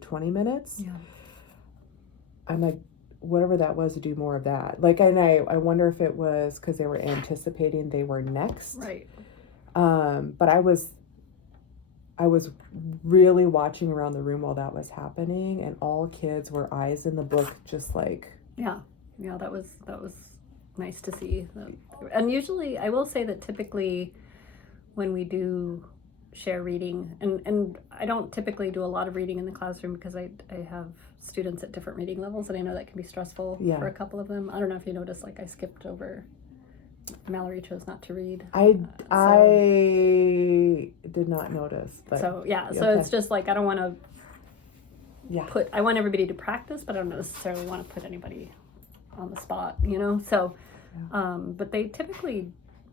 20 minutes. Yeah. I'm like, whatever that was, do more of that. Like, and I wonder if it was because they were anticipating they were next. Right. But I was really watching around the room while that was happening, and all kids were eyes in the book, just like. Yeah. That was nice to see. And usually, I will say that typically, when we do share reading, and I don't typically do a lot of reading in the classroom because I have students at different reading levels, and I know that can be stressful for a couple of them. I don't know if you noticed, like I skipped over. Mallory chose not to read. I did not notice. But so it's just like I don't want to. Yeah. I want everybody to practice, but I don't necessarily want to put anybody on the spot, So, but they typically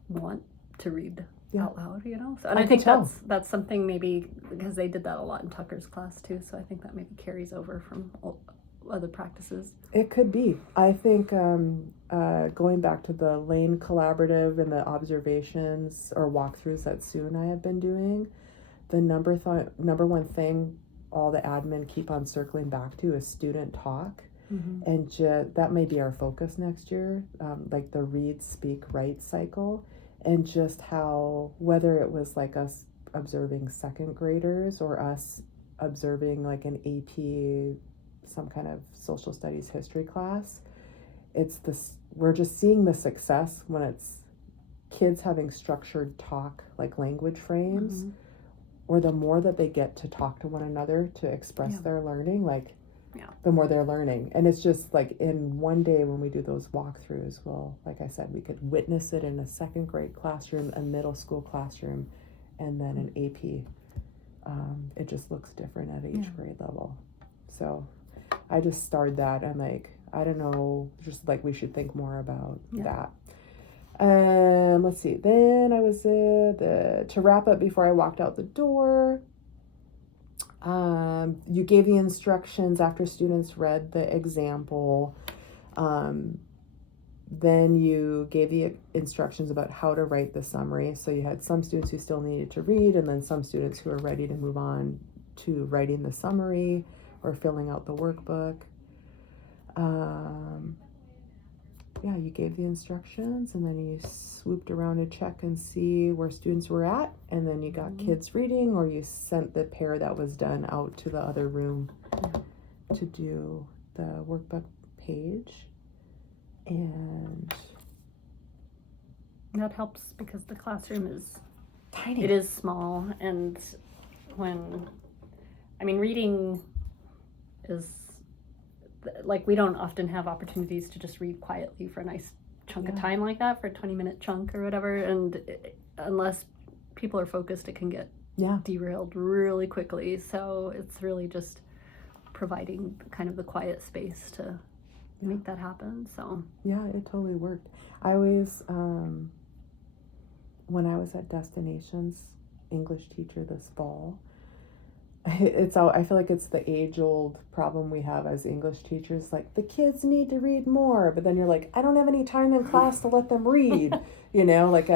want to read out loud, So, and I think that's something maybe because they did that a lot in Tucker's class too. So I think that maybe carries over from other practices. It could be. I think going back to the Lane Collaborative and the observations or walkthroughs that Sue and I have been doing, the number one thing all the admin keep on circling back to is student talk. Mm-hmm. And that may be our focus next year, like the read, speak, write cycle, and just how, whether it was like us observing second graders or us observing like an AP, some kind of social studies history class, we're just seeing the success when it's kids having structured talk, like language frames, mm-hmm. or the more that they get to talk to one another to express their learning, like the more they're learning. And it's just like in one day when we do those walkthroughs, well, like I said, we could witness it in a second grade classroom, a middle school classroom, and then an AP. It just looks different at each grade level. So I just started that, and like, I don't know, just like we should think more about that. Let's see. Then I was to wrap up before I walked out the door. You gave the instructions after students read the example. Then you gave the instructions about how to write the summary. So you had some students who still needed to read, and then some students who are ready to move on to writing the summary or filling out the workbook. You gave the instructions, and then you swooped around to check and see where students were at, and then you got kids reading, or you sent the pair that was done out to the other room to do the workbook page. And that helps because the classroom is tiny. It is small, and reading is like, we don't often have opportunities to just read quietly for a nice chunk of time like that, for a 20-minute chunk or whatever, and unless people are focused, it can get derailed really quickly. So it's really just providing kind of the quiet space to make that happen. So it totally worked. I always when I was at Destinations English teacher this fall, I feel like it's the age-old problem we have as English teachers, like, the kids need to read more, but then you're like, I don't have any time in class to let them read. Like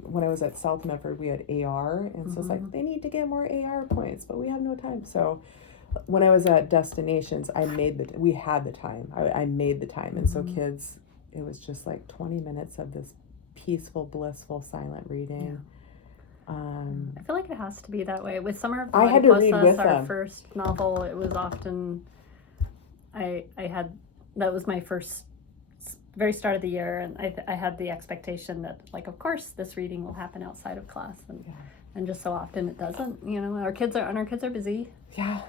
when I was at South Medford, we had AR, and so it's like, they need to get more AR points, but we have no time. So when I was at Destinations, we had the time. I made the time, and so kids, it was just like 20 minutes of this peaceful, blissful, silent reading. I feel like it has to be that way. With Summer of the I had to read with our them. first novel, it was often, that was my first, very start of the year, and I had the expectation that, like, of course this reading will happen outside of class, and just so often it doesn't. Our kids are busy. Yeah.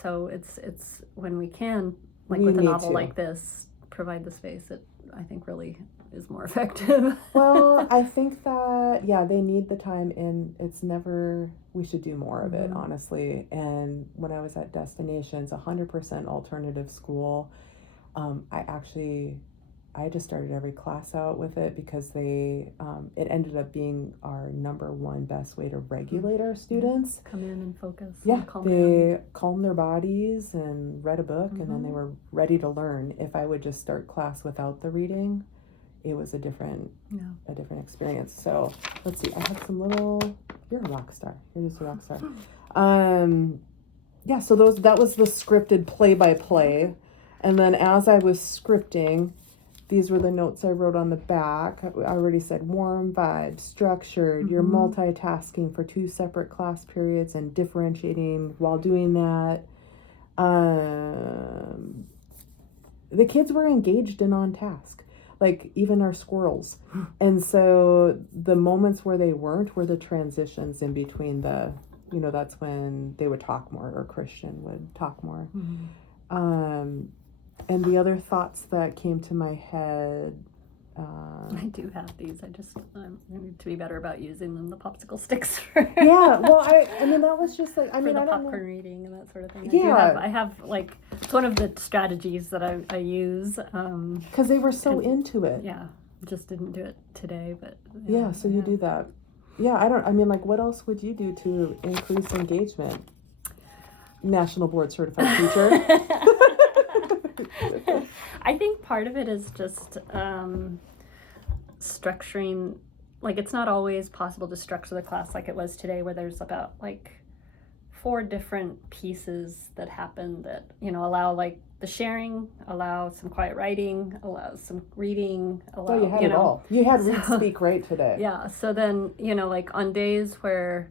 So it's when we can, like with a novel like this, provide the space, it I think really is more effective. Well, I think that, they need the time, and we should do more of it, honestly. And when I was at Destinations, 100% alternative school, I just started every class out with it because it ended up being our number one best way to regulate our students. Come in and focus. Yeah, they calmed their bodies and read a book, and then they were ready to learn. If I would just start class without the reading, it was a different experience. So let's see. I have some little. You're a rock star. You're just a rock star. yeah, so that was the scripted play by play. And then as I was scripting, these were the notes I wrote on the back. I already said warm vibe, structured, you're multitasking for 2 separate class periods and differentiating while doing that. The kids were engaged and on task, like even our squirrels. And so the moments where they weren't were the transitions in between the, that's when they would talk more, or Christian would talk more. And the other thoughts that came to my head. I do have these. I need to be better about using them. The popsicle sticks. For Yeah, well, I mean that was just like, I mean, the I don't popcorn know. reading and that sort of thing. Yeah. I have like, it's one of the strategies that I use. Because they were so into it. Yeah, just didn't do it today, but Yeah, so you do that. Yeah, I mean, like, what else would you do to increase engagement? National board certified teacher. I think part of it is just structuring, like it's not always possible to structure the class like it was today, where there's about like 4 different pieces that happen that, allow like the sharing, allow some quiet writing, allow some reading, allow, you had it all. You had read, speak, write today. Yeah, so then, like on days where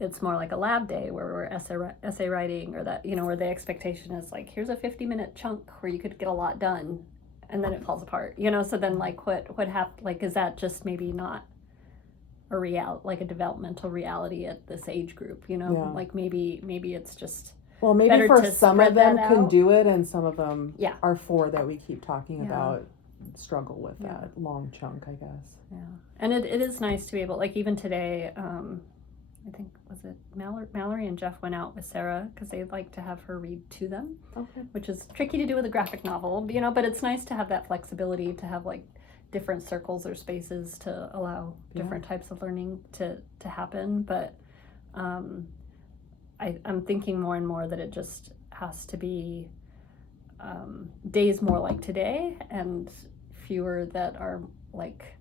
it's more like a lab day where we're essay writing, or that, where the expectation is like, here's a 50-minute chunk where you could get a lot done, and then it falls apart, so then like what happened, like, is that just maybe not like a developmental reality at this age group, like maybe it's just, well, maybe for some of them can out. do it, and some of them Yeah. are 4 that we keep talking about struggle with that long chunk, I guess. Yeah, and it is nice to be able, like even today, I think, was it Mallory and Jeff went out with Sarah because they'd like to have her read to them, which is tricky to do with a graphic novel, but it's nice to have that flexibility to have like different circles or spaces to allow different types of learning to happen. But I'm thinking more and more that it just has to be days more like today, and fewer that are like,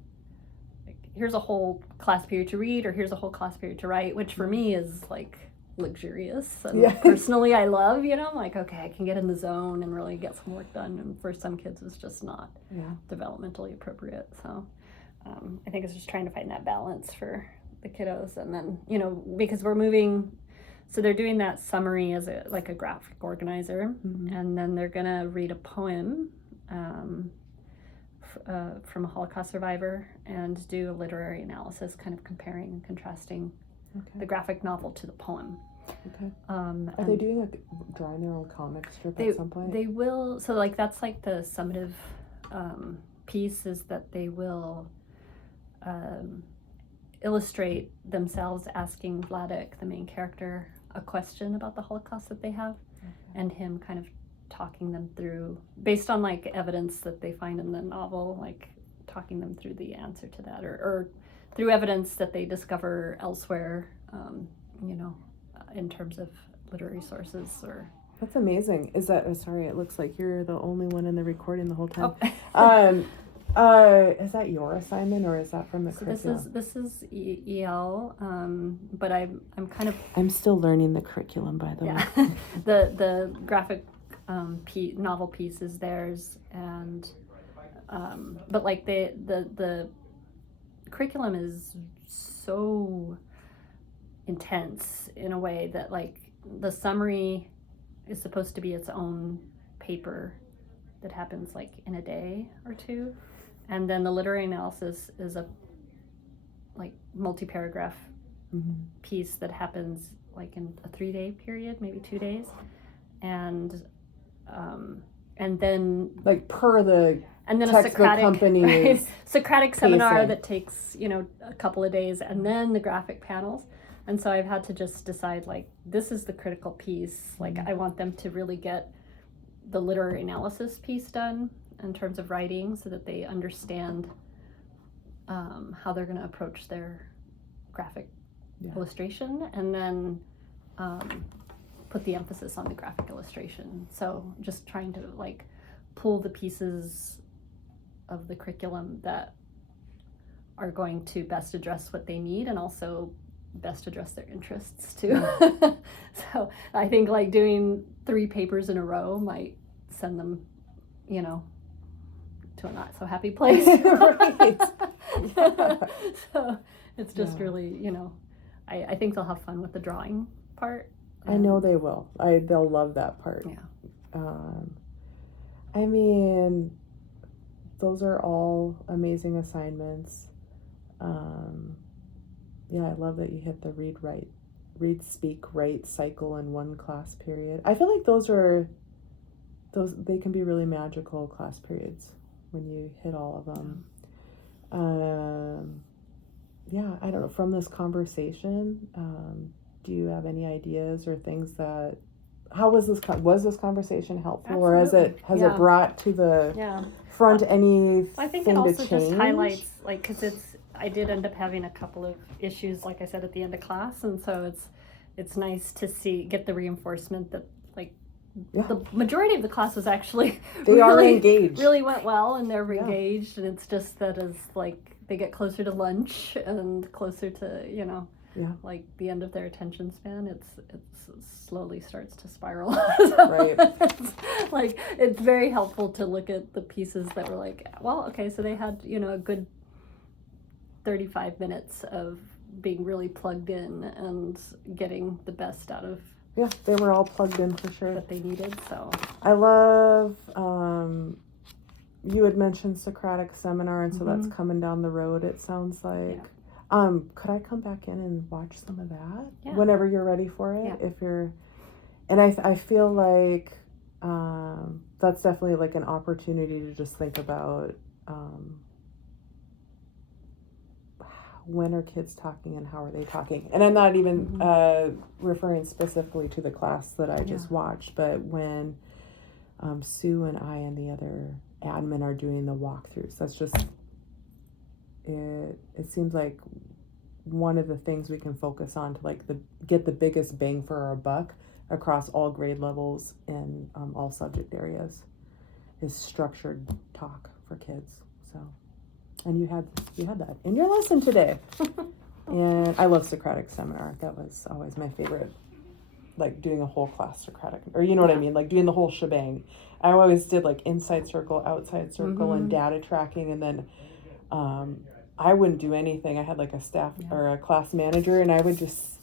here's a whole class period to read, or here's a whole class period to write, which for me is like luxurious. And personally, I love, I'm like, okay, I can get in the zone and really get some work done. And for some kids, it's just not developmentally appropriate. So I think it's just trying to find that balance for the kiddos. And then, because we're moving, so they're doing that summary as a graphic organizer, and then they're gonna read a poem from a Holocaust survivor and do a literary analysis, kind of comparing and contrasting the graphic novel to the poem. Okay. Are they doing drawing their own comic strip at some point? They will. So like that's like the summative piece, is that they will illustrate themselves asking Vladek, the main character, a question about the Holocaust that they have, and him kind of talking them through, based on like evidence that they find in the novel, like talking them through the answer to that, or through evidence that they discover elsewhere, in terms of literary sources. Or that's amazing. Is that, sorry, it looks like you're the only one in the recording the whole time. Is that your assignment, or is that from the curriculum? This is EL, but I'm kind of, I'm still learning the curriculum, by the way. the graphic novel piece is theirs, and but like the curriculum is so intense in a way that like the summary is supposed to be its own paper that happens like in a day or 2, and then the literary analysis is a like multi-paragraph piece that happens like in a 3-day period, maybe 2 days, and then like per the and then a Socratic Socratic seminar pacing that takes a couple of days, and then the graphic panels. And so I've had to just decide, like, this is the critical piece. Like, I want them to really get the literary analysis piece done in terms of writing, so that they understand how they're going to approach their graphic illustration, and then put the emphasis on the graphic illustration. So just trying to like pull the pieces of the curriculum that are going to best address what they need, and also best address their interests too. So I think like doing 3 papers in a row might send them, you know, to a not so happy place. Right. Yeah. So it's just Yeah. really, you know, I think they'll have fun with the drawing part. I know they will. They'll love that part. Yeah. I mean, those are all amazing assignments. Yeah, I love that you hit the read, speak, write cycle in one class period. I feel like they can be really magical class periods when you hit all of them. Yeah, I don't know. From this conversation, do you have any ideas or things that? How was this conversation helpful, or has it Yeah. brought to the Yeah. front anything I think to it also change? just highlights, like, because I did end up having a couple of issues, like I said, at the end of class, and so it's nice to get the reinforcement that, like, Yeah. the majority of the class was actually They are engaged. really went well, and they're Yeah. engaged, and it's just that as, like, they get closer to lunch and closer to, you know, Yeah. like the end of their attention span, it slowly starts to spiral. Right. Like, it's very helpful to look at the pieces that were like, well, okay, so they had, you know, a good 35 minutes of being really plugged in and getting the best out of Yeah, they were all plugged in for sure. what they needed. So I love, you had mentioned Socratic Seminar, and so that's coming down the road, it sounds like. Could I come back in and watch some of that? Yeah. Whenever you're ready for it? Yeah. If you're, and I feel like that's definitely like an opportunity to just think about when are kids talking and how are they talking? And I'm not even referring specifically to the class that I just watched, but when Sue and I and the other admin are doing the walkthroughs, that's just, it seems like one of the things we can focus on to like get the biggest bang for our buck across all grade levels and all subject areas is structured talk for kids. So, and you had that in your lesson today. And I love Socratic Seminar. That was always my favorite, like doing a whole class Socratic, or you know what I mean, like doing the whole shebang. I always did like inside circle, outside circle, and data tracking, and then I wouldn't do anything. I had like a staff or a class manager, and I would just,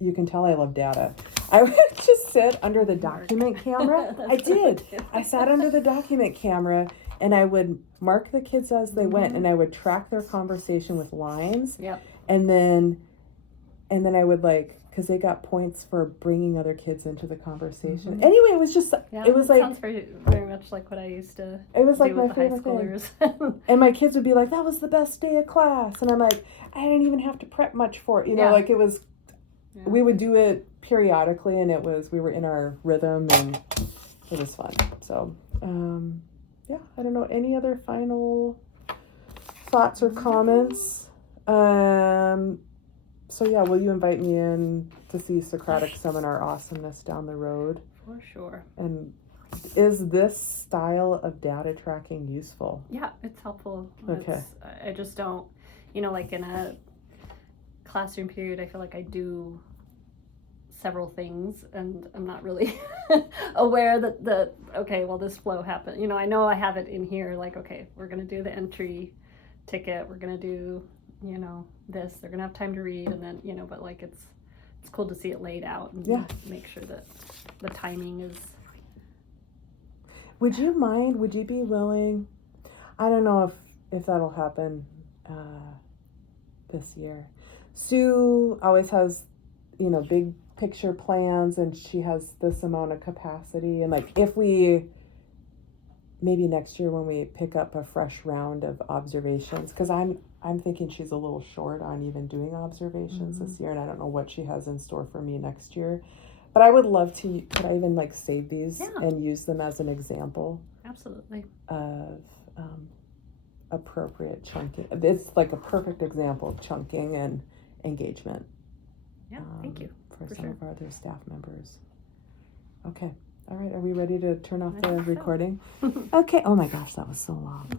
you can tell I love data. I would just sit under the document camera. I did. I sat under the document camera, and I would mark the kids as they went, and I would track their conversation with lines. Yep. And then I would like, because they got points for bringing other kids into the conversation. Anyway, it was just, it was like, sounds very, very much like what I used to it was like do my with the high favorite schoolers. And my kids would be like, that was the best day of class. And I'm like, I didn't even have to prep much for it. You know, like it was, we would do it periodically, and we were in our rhythm, and it was fun. So, yeah, I don't know. Any other final thoughts or comments? So yeah, will you invite me in to see Socratic Seminar awesomeness down the road? For sure. And is this style of data tracking useful? Yeah, it's helpful. Okay. I just don't, you know, like in a classroom period, I feel like I do several things, and I'm not really aware that okay, well, this flow happened. You know, I know I have it in here, like, okay, we're going to do the entry ticket, we're going to do, you know, this, they're going to have time to read, and then, you know, but like it's cool to see it laid out and make sure that the timing is. Would you be willing, I don't know if that'll happen this year. Sue always has, you know, big picture plans, and she has this amount of capacity, and like if we maybe next year when we pick up a fresh round of observations, because I'm thinking she's a little short on even doing observations this year, and I don't know what she has in store for me next year, but I would love to. Could I even like save these and use them as an example? Absolutely. Of appropriate chunking. It's like a perfect example of chunking and engagement. Yeah, thank you. For some of our other staff members. Okay. All right. Are we ready to turn off the recording? Okay. Oh my gosh, that was so long.